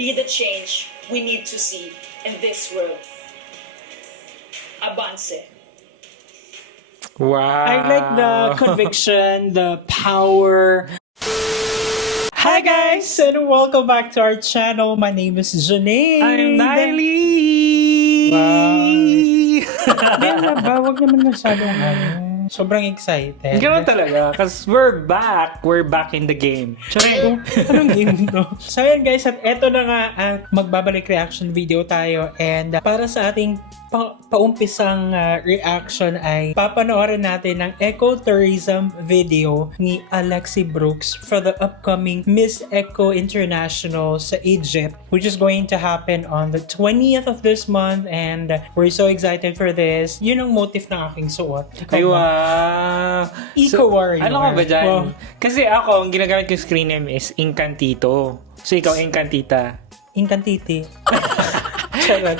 be the change we need to see in this world. Avance. Wow. I like the conviction, the power. Hi guys, and welcome back to our channel. My name is Janae. I'm Niley. Wow. Diba ba? Huwag naman masyadong sobrang excited. Ganoon talaga. Because we're back. We're back in the game. Charing. Anong game to? So ayan guys, at eto na nga at magbabalik reaction video tayo. And para sa ating paumpisang reaction ay papanoorin natin ng ecotourism video ni Alexi Brooks for the upcoming Miss Eco International sa Egypt, which is going to happen on the 20th of this month, and we're so excited for this. Yun ang motif ng aking suot. Ay, wow. Eco-warrior. Ano ka ba dyan? Wow. Kasi ako, ang ginagamit kong screen name is Incantito. So, ikaw, Incantita. Incantiti.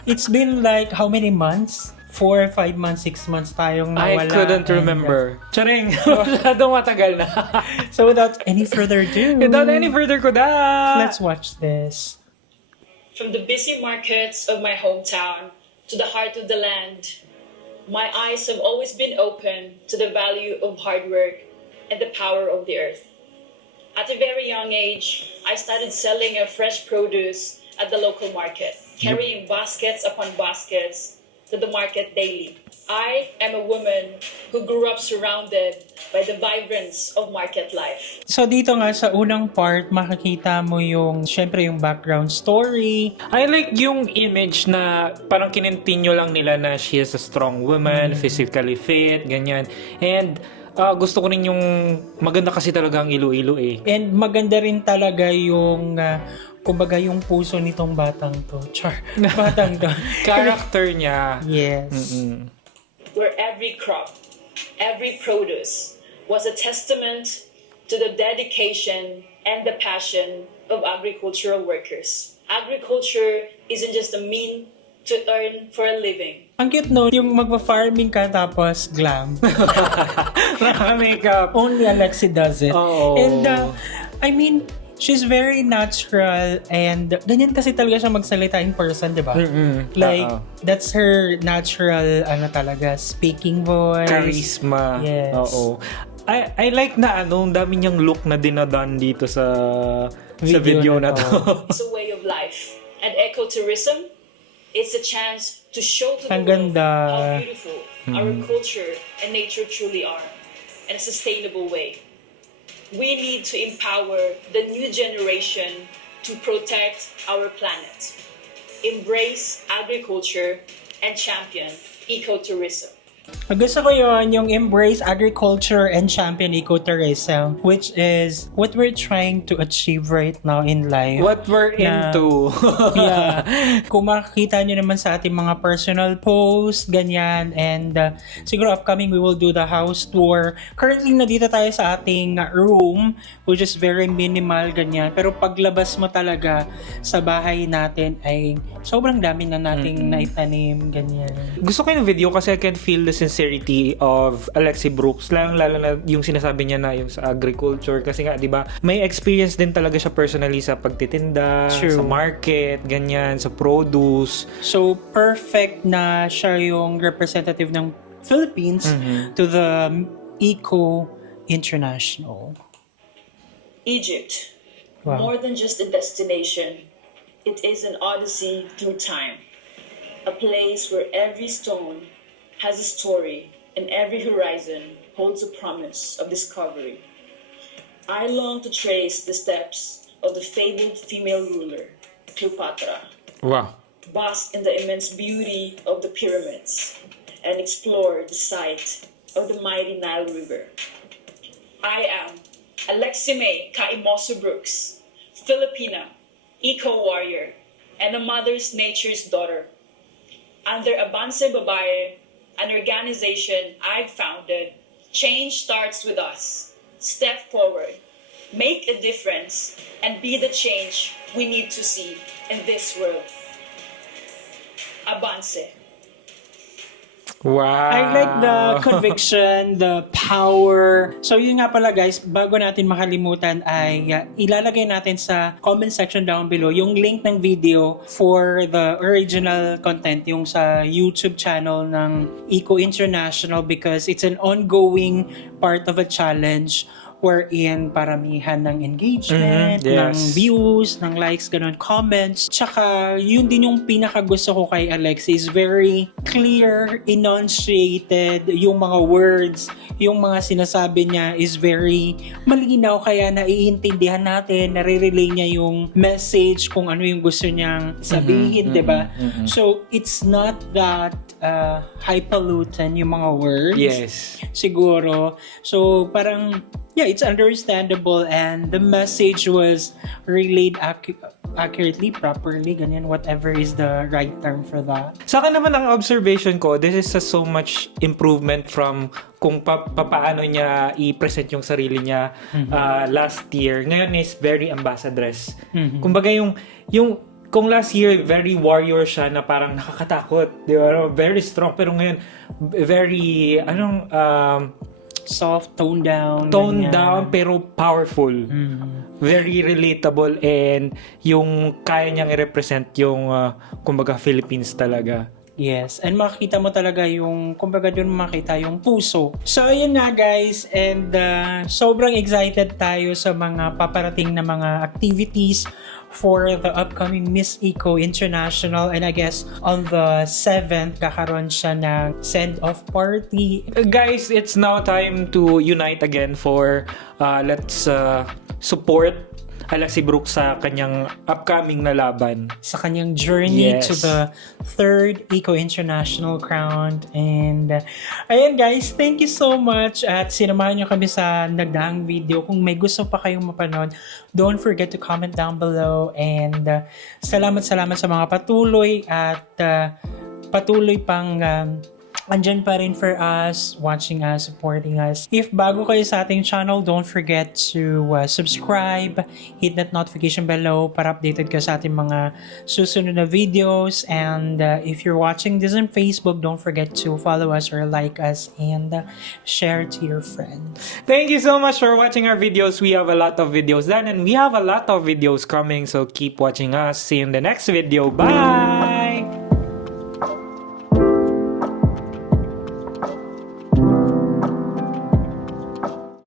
It's been like how many months? 4, 5 months, 6 months tayong nawala. I couldn't remember. Charing. Masyadong matagal na. So without any further ado, Without any further kuda, let's watch this. From the busy markets of my hometown to the heart of the land, my eyes have always been open to the value of hard work and the power of the earth. At a very young age, I started selling fresh produce at the local market, carrying baskets upon baskets to the market daily. I am a woman who grew up surrounded by the vibrance of market life. So dito nga sa unang part, makikita mo yung, syempre yung background story. I like yung image na parang kinontinue lang nila na she is a strong woman, physically fit, ganyan. And gusto ko rin yung maganda kasi talaga ang Iloilo eh. And maganda rin talaga yung, kumbaga yung puso nitong batang to. Char, batang to. Character niya. Yes. Mm-mm. Where every crop, every produce was a testament to the dedication and the passion of agricultural workers. Agriculture isn't just a mean to earn for a living. Ang cute no, yung magpa-farming ka tapos glam. Naka-makeup. Only Alexi does it. Oo. And I mean, she's very natural and ganyan kasi talaga siya magsalita in person, di ba? Like, that's her natural, talaga, speaking voice. Charisma. Yes. Oo. I like na ang dami niyang look na dinadaan dito sa video na to. It's a way of life. And ecotourism, it's a chance to show to the Ang world ganda. how beautiful our culture and nature truly are in a sustainable way. We need to empower the new generation to protect our planet, embrace agriculture, and champion ecotourism. Gusto ko yun, yung embrace agriculture and champion ecotourism, which is what we're trying to achieve right now in life. What we're Na- into. Yeah. Kung makikita nyo naman sa ating mga personal posts, ganyan, and siguro upcoming we will do the house tour. Currently, nandito tayo sa ating room, which is very minimal, ganyan. Pero paglabas mo talaga sa bahay natin ay sobrang dami na nating naitanim, ganyan. Gusto ko yung video kasi I can feel the sincerity of Alexi Brooks lalo na yung sinasabi niya na yung sa agriculture kasi nga 'di ba may experience din talaga siya personally sa pagtitinda, True. sa market, ganyan, sa produce. So, perfect na siya yung representative ng Philippines to the Eco International. Egypt, Wow. more than just a destination, it is an odyssey through time. A place where every stone has a story and every horizon holds a promise of discovery. I long to trace the steps of the fabled female ruler, Cleopatra, Wow. bask in the immense beauty of the pyramids, and explore the site of the mighty Nile River. I am Alexime Kaimoso Brooks, Filipina, eco-warrior, and a mother's nature's daughter. Under Avance Babae, an organization I've founded, change starts with us. Step forward, make a difference, and be the change we need to see in this world. Avance. Wow. I like the conviction, the power. So yun nga pala guys, bago natin makalimutan ay ilalagay natin sa comment section down below yung link ng video for the original content, yung sa YouTube channel ng Eco International, because it's an ongoing part of a challenge wherein paramihan ng engagement, yes. ng views, ng likes, ganun, comments. Tsaka, yun din yung pinakagusto ko kay Alex, is very clear, enunciated, yung mga words, yung mga sinasabi niya is very malinaw, kaya naiintindihan natin, nare-relay niya yung message kung ano yung gusto niyang sabihin, diba? So, it's not that highfalutin yung mga words. Yes. Siguro. So, parang, yeah, it's understandable and the message was relayed accurately, properly, ganyan, whatever is the right term for that. Sa akin naman ang observation ko, this is so much improvement from kung paano niya i-present yung sarili niya last year. Ngayon is very ambassadress. Kumbaga yung kung last year very warrior siya na parang nakakatakot, di ba? Very strong, pero ngayon very Soft, toned down. Toned ganyan. down pero powerful. Very relatable, and yung kaya niyang i-represent yung kumbaga Philippines talaga. Yes, and makikita mo talaga yung, kumbaga doon makita yung puso. So, ayun nga guys, and sobrang excited tayo sa mga paparating na mga activities for the upcoming Miss Eco International, and I guess on the 7th, kakaroon siya ng send-off party. Guys, it's now time to unite again for let's support Alexi Brooks sa kanyang upcoming na laban. Sa kanyang journey Yes. to the 3rd Eco International crown. And ayan guys, thank you so much at sinamahan nyo kami sa nagdaang video. Kung may gusto pa kayong mapanood, don't forget to comment down below, and salamat sa mga patuloy at patuloy pang andyan pa rin for us, watching us, supporting us. If bago kayo sa ating channel, don't forget to subscribe, hit that notification below para updated ka sa ating mga susunod na videos. And if you're watching this on Facebook, don't forget to follow us or like us and share to your friends. Thank you so much for watching our videos. We have a lot of videos done, and we have a lot of videos coming, so keep watching us. See you in the next video. Bye!